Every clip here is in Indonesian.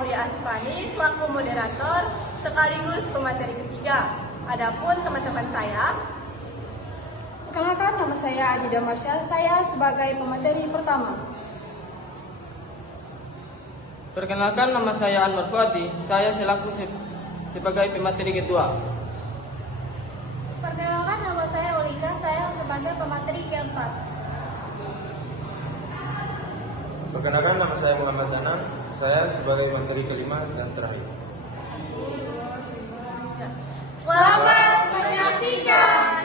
Aulia Aspani selaku moderator sekaligus pemateri ketiga. Adapun teman-teman saya, perkenalkan, nama saya Adida Marsha, saya sebagai pemateri pertama. Perkenalkan, nama saya Anwar Fuadi, saya selaku sebagai pemateri kedua. Perkenalkan, nama saya Olika, saya sebagai pemateri keempat. Perkenalkan, nama saya Muhammad Danang, saya sebagai materi kelima dan terakhir. selamat menyaksikan.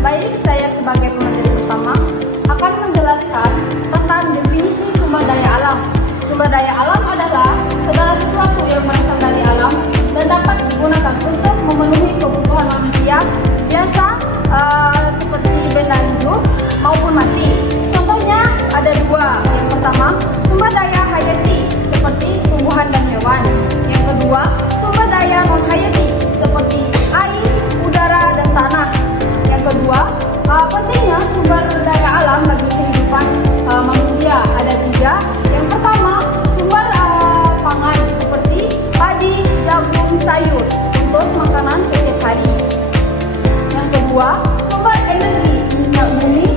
Baik, saya sebagai pemateri pertama akan menjelaskan tentang definisi sumber daya alam. Sumber daya alam adalah segala sesuatu yang berasal dari alam dan dapat digunakan untuk memenuhi kebutuhan manusia, biasa seperti benda hidup maupun mati. Contohnya ada dua. Yang pertama, sumber daya hayati seperti tumbuhan dan hewan. Yang kedua, sumber daya non hayati seperti air, udara, dan tanah. Yang kedua, pentingnya sumber daya alam bagi kehidupan manusia ada tiga. Yang pertama, sumber pangan seperti padi, jagung, sayur untuk makanan setiap hari. Yang kedua, sumber energi minyak bumi,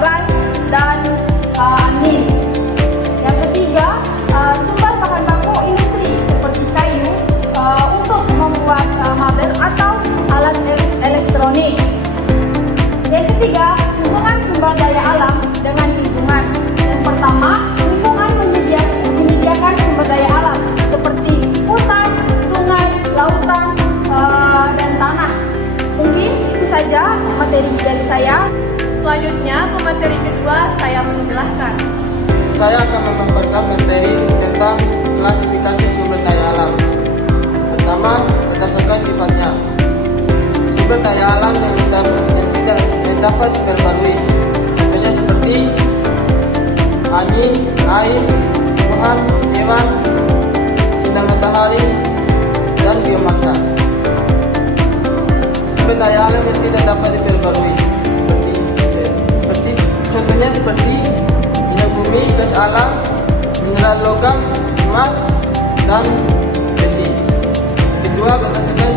gas, dan angin. Yang ketiga, sumber bahan baku industri seperti kayu untuk membuat mebel atau alat elektronik. Yang ketiga, hubungan sumber daya alam dengan lingkungan. Yang pertama, lingkungan menyediakan sumber daya alam seperti hutan, sungai, lautan, dan tanah. Mungkin itu saja materi dari saya. Selanjutnya, pemateri kedua saya menjelaskan. Saya akan memaparkan materi tentang klasifikasi sumber daya alam. Pertama, berdasarkan sifatnya. Sumber daya alam yang dapat diperbarui, contohnya seperti angin, air, tumbuhan, hewan, sinar matahari, dan biomasa. Sumber daya alam yang tidak dapat diperbarui, contohnya seperti minyak bumi, gas alam, mineral logam, emas, dan besi. Kedua, berdasarkan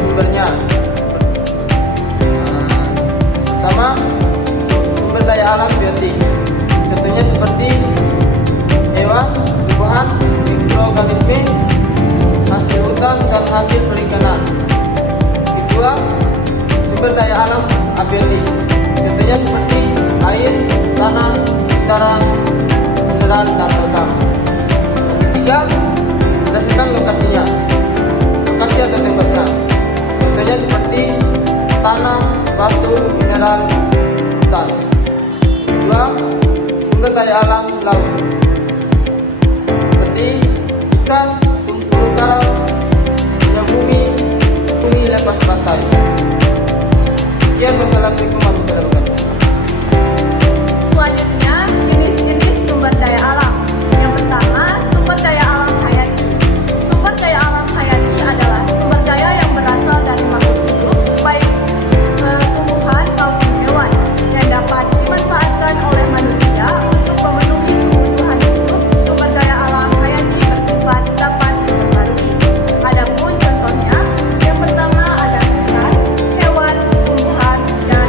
sumbernya. Pertama, sumber daya alam biotik, contohnya seperti hewan, tumbuhan, mikroorganisme, hasil hutan, dan hasil perikanan. Kedua, sumber daya alam abiotik, contohnya seperti air, tanah, udara, mineral, dan logam. Ketiga, berdasarkan lokasinya, lokasi atau tempatnya, contohnya seperti tanah, batu, mineral, hutan. Kedua, sumber daya alam laut, seperti ikan, terumbu karang, minyak bumi, lepas pantai. Sekian, wassalamualaikum warahmatullahi wabarakatuh. Selanjutnya, jenis-jenis sumber daya alam. Yang pertama, sumber daya alam hayati. Sumber daya alam hayati adalah sumber daya yang berasal dari makhluk hidup, baik tumbuhan maupun hewan, yang dapat dimanfaatkan oleh manusia untuk memenuhi kebutuhan hidup. Sumber daya alam hayati bersifat dapat diperbarui. Adapun contohnya, yang pertama ada ikan, hewan, tumbuhan, dan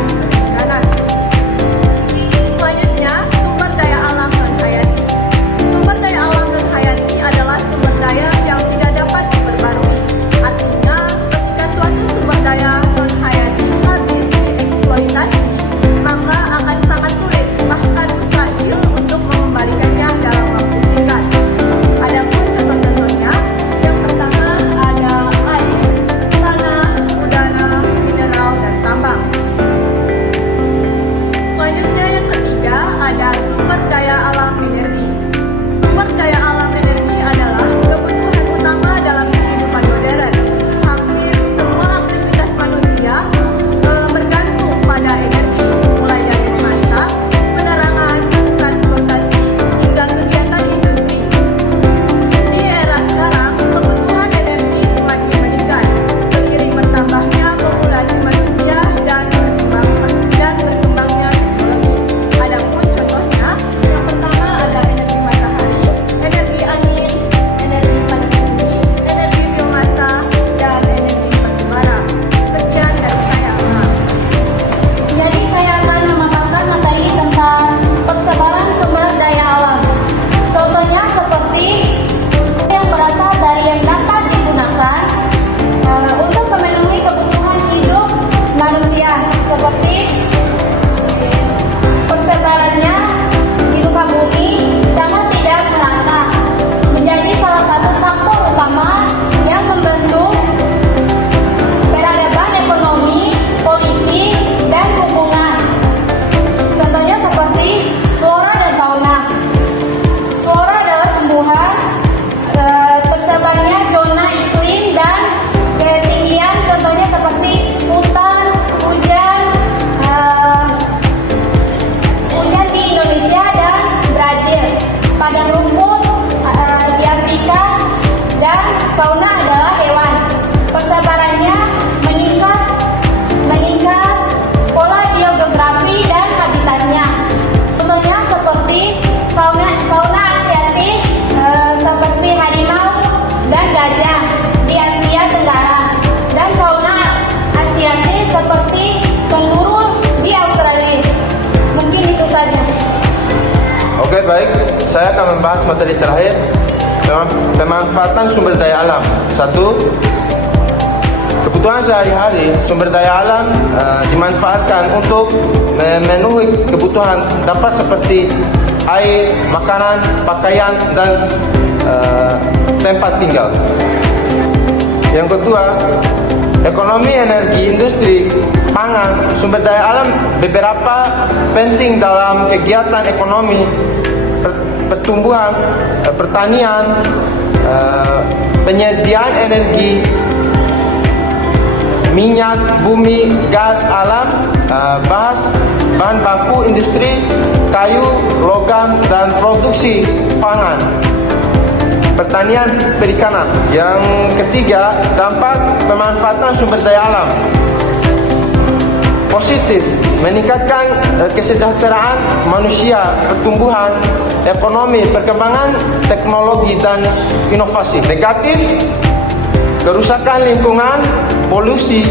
saya akan membahas materi terakhir, pemanfaatan sumber daya alam. 1. Kebutuhan sehari-hari, sumber daya alam dimanfaatkan untuk memenuhi kebutuhan dapat seperti air, makanan, pakaian, dan tempat tinggal. Yang kedua, ekonomi, energi, industri, pangan, sumber daya alam beberapa penting dalam kegiatan ekonomi, pertumbuhan, pertanian, penyediaan energi, minyak, bumi, gas alam, bahan baku industri, kayu, logam, dan produksi pangan, pertanian, perikanan. Yang ketiga, dampak pemanfaatan sumber daya alam. Positif, meningkatkan kesejahteraan manusia, pertumbuhan ekonomi, perkembangan teknologi, dan inovasi. Negatif, kerusakan lingkungan, polusi,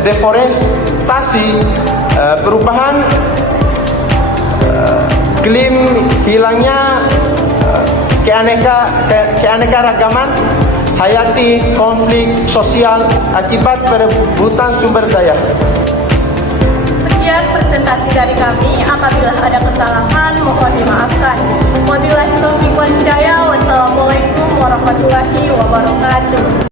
deforestasi, perubahan iklim, hilangnya keanekaragaman hayati, konflik sosial akibat perebutan sumber daya. Sekian presentasi dari kami. Apabila ada kesalahan, mohon dimaafkan. Wabillahi taufiq wal hidayah. Wassalamualaikum warahmatullahi wabarakatuh.